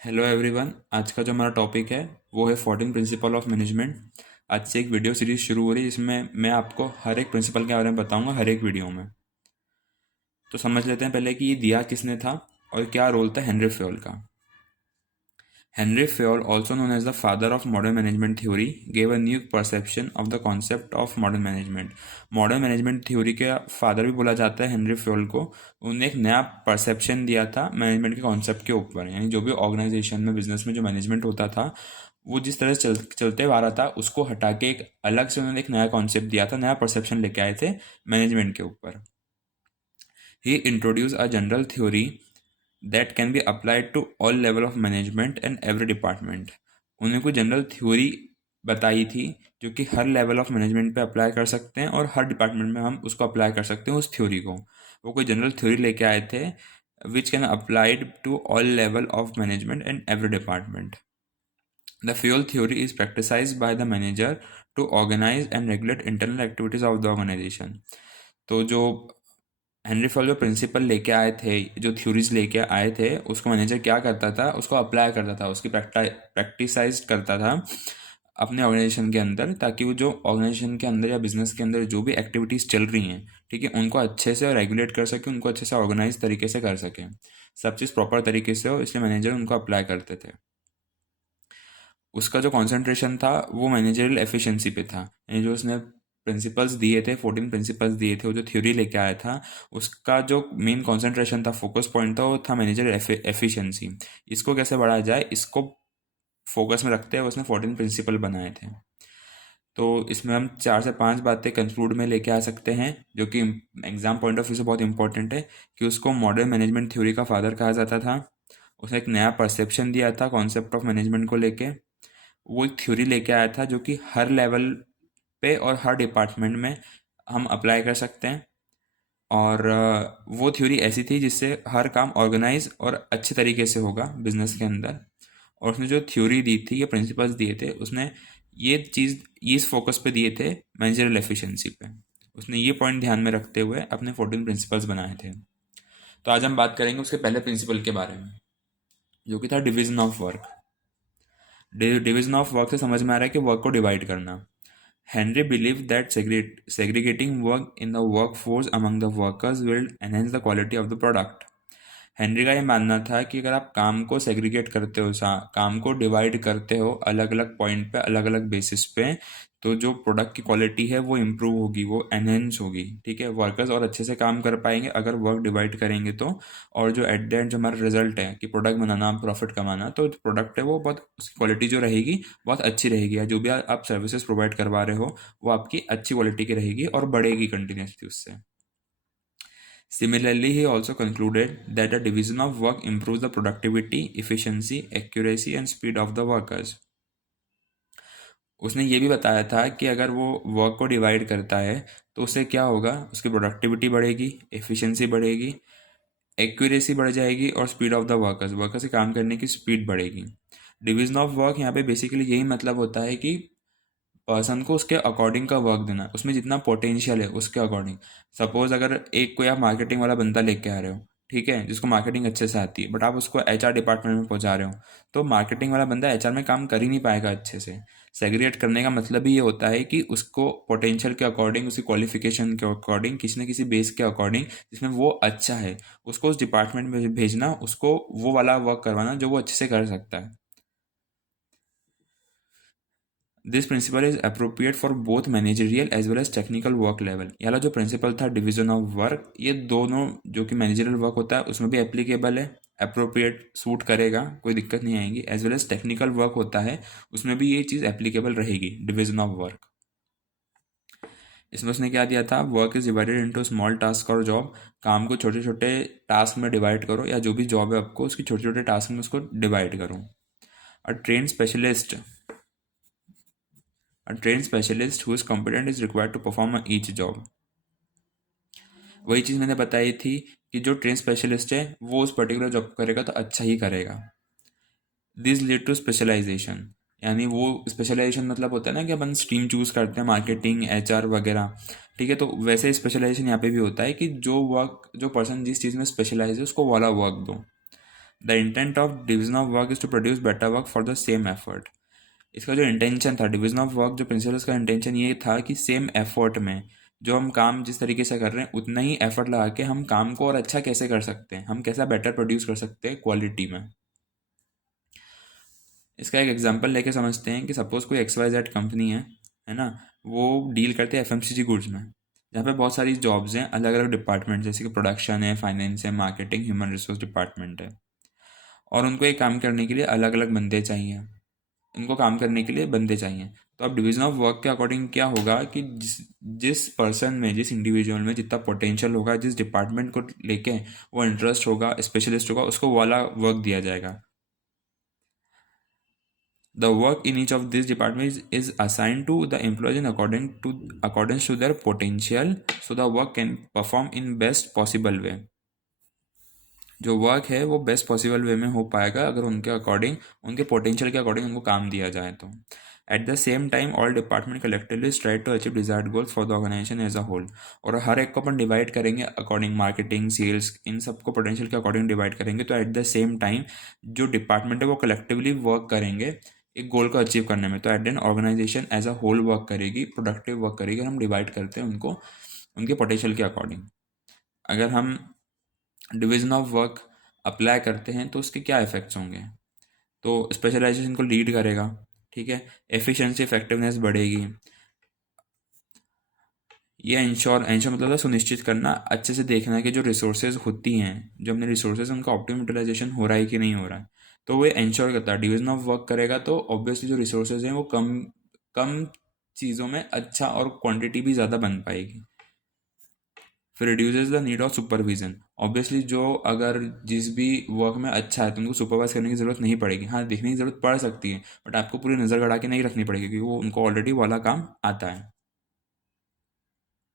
Hello everyone. आज का जो हमारा टॉपिक है वो है 14 प्रिंसिपल ऑफ मैनेजमेंट। आज से एक वीडियो सीरीज शुरू हो रही है जिसमें मैं आपको हर एक प्रिंसिपल के बारे में बताऊंगा हर एक वीडियो में। तो समझ लेते हैं पहले कि ये दिया किसने था और क्या रोल था हेनरी फ्योल का। Henry Fayol, also known as the father of modern management theory, gave a new perception of the concept of modern management. Modern management theory के फादर भी बोला जाता है हेनरी फ्योल को। उन्होंने एक नया परसेप्शन दिया था मैनेजमेंट के कॉन्सेप्ट के ऊपर, यानी जो भी ऑर्गेनाइजेशन में बिजनेस में जो मैनेजमेंट होता था वो जिस तरह से चलते आ रहा था उसको हटा के एक अलग से उन्होंने एक नया कॉन्सेप्ट दिया था, नया परसेप्शन लेके आए थे मैनेजमेंट के ऊपर। He introduce a general theory that can be applied to all level of management and every department। उन्हें कोई जनरल थ्योरी बताई थी जो कि हर लेवल ऑफ मैनेजमेंट पे अप्लाई कर सकते हैं और हर डिपार्टमेंट में हम उसको अप्लाई कर सकते हैं उस थ्योरी को। वो कोई जनरल थ्योरी लेके आए थे which can applied to all level of management and every department. The fuel theory is practicised by the manager to organise and regulate internal activities of the organisation. तो जो Henry fall जो principal लेके आए थे, जो theories लेके आए थे, उसको मैनेजर क्या करता था, उसको अप्लाई करता था, उसकी प्रैक्टिसाइज करता था अपने ऑर्गेनाइजेशन के अंदर, ताकि वो जो ऑर्गेनाइजेशन के अंदर या बिजनेस के अंदर जो भी एक्टिविटीज़ चल रही हैं, ठीक है, उनको अच्छे से रेगुलेट कर सके, उनको अच्छे से ऑर्गेनाइज तरीके से कर सके, सब चीज़ प्रॉपर तरीके से हो, इसलिए मैनेजर उनको अप्लाई करते थे। उसका जो कंसंट्रेशन था वो मैनेजरियल एफिशिएंसी पे था, यानी जो उसने प्रिंसिपल्स दिए थे, 14 प्रिंसिपल्स दिए थे, वो जो थ्योरी लेके आया था उसका जो मेन कंसंट्रेशन था, फोकस पॉइंट था, वो था मैनेजरियल एफिशिएंसी। इसको कैसे बढ़ाया जाए, इसको फोकस में रखते हुए उसने 14 प्रिंसिपल बनाए थे। तो इसमें हम 4 से 5 बातें कंक्लूड में लेके आ सकते हैं जो कि एग्जाम पॉइंट ऑफ व्यू से बहुत इंपॉर्टेंट है, कि उसको मॉडर्न मैनेजमेंट थ्योरी का फादर कहा जाता था। उसने एक नया परसेप्शन दिया था कॉन्सेप्ट ऑफ मैनेजमेंट को लेके। वो एक थ्योरी लेके आया था जो कि हर लेवल पे और हर डिपार्टमेंट में हम अप्लाई कर सकते हैं। और वो थ्योरी ऐसी थी जिससे हर काम ऑर्गेनाइज और अच्छे तरीके से होगा बिजनेस के अंदर। और उसने जो थ्योरी दी थी, ये प्रिंसिपल्स दिए थे, उसने ये चीज़ इस फोकस पे दिए थे, मैनेजरियल एफिशिएंसी पे। उसने ये पॉइंट ध्यान में रखते हुए अपने 14 प्रिंसिपल्स बनाए थे। तो आज हम बात करेंगे उसके पहले प्रिंसिपल के बारे में, जो कि था division of work. Division of work से समझ में आ रहा है कि वर्क को डिवाइड करना। Henry believed that segregating work in the workforce among the workers will enhance the quality of the product। Henry का ये मानना था कि अगर आप काम को सेग्रीगेट करते हो, काम को डिवाइड करते हो अलग अलग पॉइंट पे, अलग अलग बेसिस पे, तो जो प्रोडक्ट की क्वालिटी है वो इम्प्रूव होगी, वो एनहेंस होगी, ठीक है। वर्कर्स और अच्छे से काम कर पाएंगे अगर वर्क डिवाइड करेंगे तो। और जो एट द एंड जो हमारा रिजल्ट है कि प्रोडक्ट बनाना, प्रॉफिट कमाना, तो जो प्रोडक्ट है वो बहुत, उसकी क्वालिटी जो रहेगी बहुत अच्छी रहेगी, या जो भी आप सर्विसेज प्रोवाइड करवा रहे हो वो आपकी अच्छी क्वालिटी की रहेगी और बढ़ेगी कंटिन्यूसली उससे। Similarly, he also concluded that a division of work improves the productivity, efficiency, accuracy and speed of the workers। उसने ये भी बताया था कि अगर वो वर्क को डिवाइड करता है तो उससे क्या होगा, उसकी प्रोडक्टिविटी बढ़ेगी, एफिशिएंसी बढ़ेगी, एक्यूरेसी बढ़ जाएगी और speed of the workers, workers के काम करने की स्पीड बढ़ेगी। डिवीजन ऑफ वर्क यहाँ पे बेसिकली यही मतलब होता है कि पर्सन को उसके अकॉर्डिंग का वर्क देना, उसमें जितना पोटेंशियल है उसके अकॉर्डिंग। सपोज अगर एक कोई आप मार्केटिंग वाला बंदा लेके आ रहे हो, ठीक है, जिसको मार्केटिंग अच्छे से आती है, बट आप उसको एचआर डिपार्टमेंट में पहुंचा रहे हो, तो मार्केटिंग वाला बंदा एचआर में काम कर ही नहीं पाएगा अच्छे से। सेग्रीगेट करने का मतलब ही ये होता है कि उसको पोटेंशियल के अकॉर्डिंग, उसकी क्वालिफिकेशन के अकॉर्डिंग, किसी न किसी बेस के अकॉर्डिंग जिसमें वो अच्छा है, उसको उस डिपार्टमेंट में भेजना, उसको वो वाला वर्क करवाना जो वो अच्छे से कर सकता है। This principle is appropriate for both managerial as well as technical work level. ये वाला जो प्रिंसिपल था डिवीजन ऑफ वर्क, ये दोनों जो कि मैनेजरियल वर्क होता है उसमें भी एप्लीकेबल है, अप्रोप्रिएट सूट करेगा, कोई दिक्कत नहीं आएगी। As well as technical work होता है उसमें भी ये चीज़ एप्लीकेबल रहेगी, डिवीजन ऑफ वर्क। इसमें उसने क्या दिया था, work is divided into small task और जॉब। काम को छोटे छोटे टास्क में डिवाइड करो, या जो भी जॉब है आपको उसकी छोटे छोटे टास्क में उसको डिवाइड करो। अ train specialist A trained specialist who is competent is required to perform each job। वही चीज़ मैंने बताई थी कि जो ट्रेन स्पेशलिस्ट है वो उस पर्टिकुलर जॉब करेगा तो अच्छा ही करेगा। दिस लीड टू स्पेशलाइजेशन, यानी वो स्पेशलाइजेशन मतलब होता है ना कि अपन स्ट्रीम चूज करते हैं, मार्केटिंग, एचआर वगैरह, ठीक है। तो वैसे स्पेशलाइजेशन यहाँ पे भी होता है कि जो वर्क, जो पर्सन जिस चीज़ में स्पेशलाइज है उसको वाला वर्क दो। The intent of division of work is to produce better work for the same effort. इसका जो इंटेंशन था डिवीजन ऑफ वर्क, जो प्रिंसिपल्स का इंटेंशन ये था कि सेम एफर्ट में जो हम काम जिस तरीके से कर रहे हैं उतना ही एफर्ट लगा के हम काम को और अच्छा कैसे कर सकते हैं, हम कैसा बेटर प्रोड्यूस कर सकते हैं क्वालिटी में। इसका एक एग्जांपल लेके समझते हैं कि सपोज कोई XYZ कंपनी है ना, वो डील करते हैं FMCG गुड्स में, जहाँ पे बहुत सारी जॉब्स हैं, अलग अलग डिपार्टमेंट, जैसे कि प्रोडक्शन है, फाइनेंस है, मार्केटिंग, ह्यूमन रिसोर्स डिपार्टमेंट है। और उनको एक काम करने के लिए अलग अलग बंदे चाहिए, इनको काम करने के लिए बंदे चाहिए। तो अब डिवीजन ऑफ वर्क के अकॉर्डिंग क्या होगा कि जिस जिस पर्सन में, जिस इंडिविजुअल में जितना पोटेंशियल होगा, जिस डिपार्टमेंट को लेके वो इंटरेस्ट होगा, स्पेशलिस्ट होगा, उसको वो वाला वर्क दिया जाएगा। The work in each of these departments is assigned to the employees in accordance to their potential, so the work can perform in best possible way। जो वर्क है वो बेस्ट पॉसिबल वे में हो पाएगा अगर उनके अकॉर्डिंग, उनके potential के अकॉर्डिंग उनको काम दिया जाए तो। At the same time all department collectively try to achieve desired goals for the organisation as a whole. और हर एक को अपन डिवाइड करेंगे अकॉर्डिंग, मार्केटिंग, सेल्स, इन सबको पोटेंशियल के अकॉर्डिंग डिवाइड करेंगे, तो एट द सेम टाइम जो डिपार्टमेंट है वो कलेक्टिवली वर्क करेंगे एक गोल को अचीव करने में। तो at then organisation as a whole work करेगी, प्रोडक्टिव वर्क करेगी। हम डिवाइड करते हैं उनको उनके पोटेंशियल के अकॉर्डिंग। अगर हम डिवीजन ऑफ वर्क अप्लाई करते हैं तो उसके क्या इफेक्ट्स होंगे, तो स्पेशलाइजेशन को लीड करेगा, ठीक है, एफिशिएंसी, इफेक्टिवनेस बढ़ेगी। ये इंश्योर मतलब सुनिश्चित करना, अच्छे से देखना कि जो रिसोर्सेज होती हैं, जो अपने रिसोर्सेज उनका ऑप्टिमम यूटिलाइजेशन हो रहा है कि नहीं हो रहा है, तो वो इंश्योर करता है। डिवीजन ऑफ वर्क करेगा तो ऑब्वियसली जो रिसोर्सेज हैं वो कम कम चीज़ों में अच्छा और क्वांटिटी भी ज़्यादा बन पाएगी। फिर reduces the need of supervision. Obviously जो अगर जिस भी वर्क में अच्छा है तो उनको सुपरवाइज करने की ज़रूरत नहीं पड़ेगी। हाँ, देखने की ज़रूरत पड़ सकती है, बट आपको पूरी नज़र गड़ा के नहीं रखनी पड़ेगी क्योंकि वो उनको ऑलरेडी वाला काम आता है।